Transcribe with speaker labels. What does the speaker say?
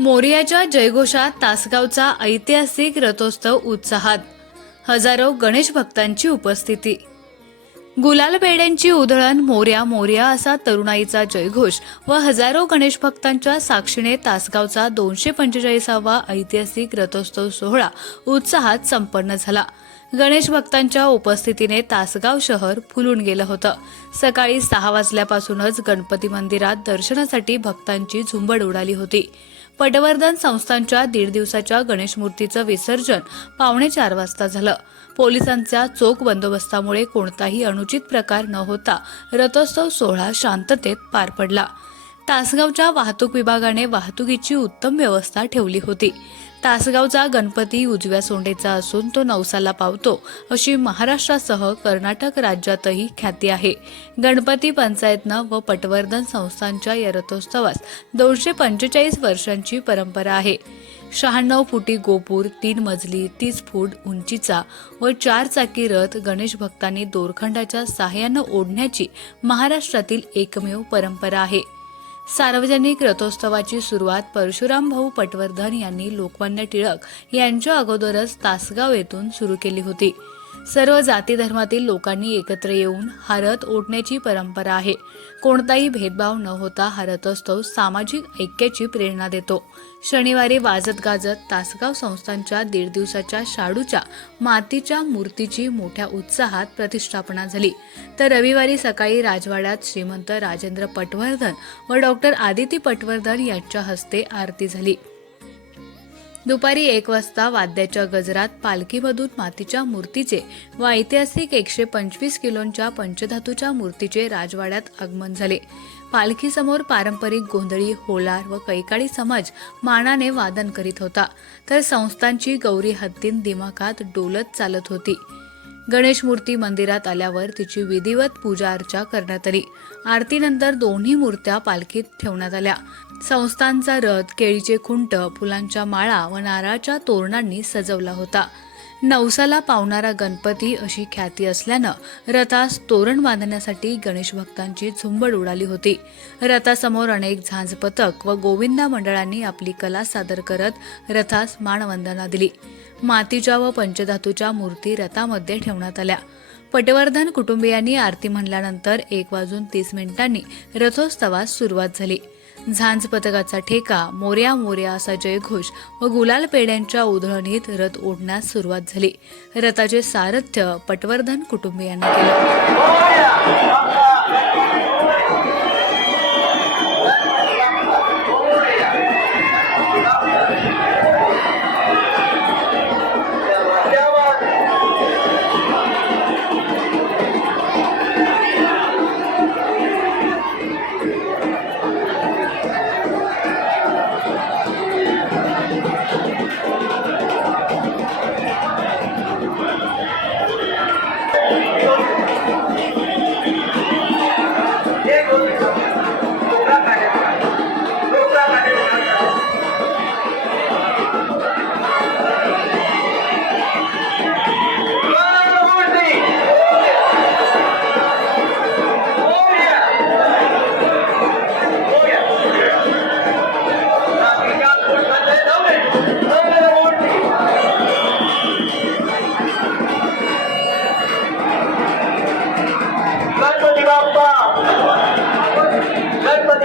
Speaker 1: मोर्याच्या जयघोषात तासगावचा ऐतिहासिक रथोत्सव उत्साहात. हजारो गणेश भक्तांची उपस्थिती. गुलाल पेड्यांची उधळण मोर्या मोर्या असा तरुणाईचा जयघोष व हजारो गणेश भक्तांच्या साक्षीने तासगावचा दोनशे पंचेचाळीसावा ऐतिहासिक रथोत्सव सोहळा उत्साहात संपन्न झाला. गणेश भक्तांच्या उपस्थितीने तासगाव शहर फुलून गेलं होतं. सकाळी सहा वाजल्यापासूनच गणपती मंदिरात दर्शनासाठी भक्तांची झुंबड उडाली होती. पटवर्धन संस्थांच्या दीड दिवसाच्या गणेश मूर्तीचं विसर्जन पावणे चार वाजता झालं. पोलिसांच्या चोख बंदोबस्तामुळे कोणताही अनुचित प्रकार न होता रथोत्सव सोहळा शांततेत पार पडला. तासगावच्या वाहतूक विभागाने वाहतुकीची उत्तम व्यवस्था ठेवली होती. तासगावचा गणपती उजव्या सोंडेचा असून तो नवसाला पावतो अशी महाराष्ट्रासह कर्नाटक राज्यातही ख्याती आहे. गणपती पंचायतनं व पटवर्धन संस्थांच्या या रथोत्सवास दोनशे पंचेचाळीस वर्षांची परंपरा आहे. शहाण्णव फुटी गोपूर तीन मजली तीस फूट उंचीचा व चार चाकी रथ गणेश भक्तांनी दोरखंडाच्या सहाय्यानं ओढण्याची महाराष्ट्रातील एकमेव परंपरा आहे. सार्वजनिक रथोत्सवाची सुरुवात परशुराम भाऊ पटवर्धन यांनी लोकमान्य टिळक यांच्या अगोदरच तासगाव येथून सुरू केली होती. सर्व जाती धर्मातील लोकांनी एकत्र येऊन हरत ओढण्याची परंपरा आहे. कोणताही भेदभाव न होता हा सामाजिक ऐक्याची प्रेरणा देतो. शनिवारी वाजत गाजत तासगाव संस्थांच्या दीड दिवसाच्या शाडूच्या मातीच्या मूर्तीची मोठ्या उत्साहात प्रतिष्ठापना झाली. तर रविवारी सकाळी राजवाड्यात श्रीमंत राजेंद्र पटवर्धन व डॉक्टर आदिती पटवर्धन यांच्या हस्ते आरती झाली. दुपारी एक वाजता वाद्याच्या गजरात पालखीमधून मातीच्या मूर्तीचे व ऐतिहासिक एकशे पंचवीस किलोंच्या पंचधातूच्या मूर्तीचे राजवाड्यात आगमन झाले. पालखीसमोर पारंपरिक गोंधळी होलार व कैकाळी समाज मानाने वादन करीत होता. तर संस्थांची गौरी हत्तीन दिमाखात डोलत चालत होती. गणेश मूर्ती मंदिरात आल्यावर तिची विधिवत पूजा अर्चा करण्यात आली. आरतीनंतर दोन्ही मूर्त्या पालखीत ठेवण्यात आल्या. संस्थांचा रथ केळीचे खुंट फुलांच्या माळा व नारळाच्या तोरणांनी सजवला होता. नवसाला पावणारा गणपती अशी ख्याती असल्यानं रथास तोरण बांधण्यासाठी गणेश भक्तांची झुंबड उडाली होती. रथासमोर अनेक झांज पथक व गोविंदा मंडळांनी आपली कला सादर करत रथास मानवंदना दिली. मातीच्या व पंचधातूच्या मूर्ती रथामध्ये ठेवण्यात आल्या. पटवर्धन कुटुंबियांनी आरती म्हणल्यानंतर एक वाजून तीस मिनिटांनी रथोत्सवास सुरुवात झाली. झांज पथकाचा ठेका मोर्या मोर्या असा जयघोष व गुलाल पेड्यांच्या उधळणीत रथ ओढण्यास सुरुवात झाली. रथाचे सारथ्य पटवर्धन कुटुंबियांना केलं.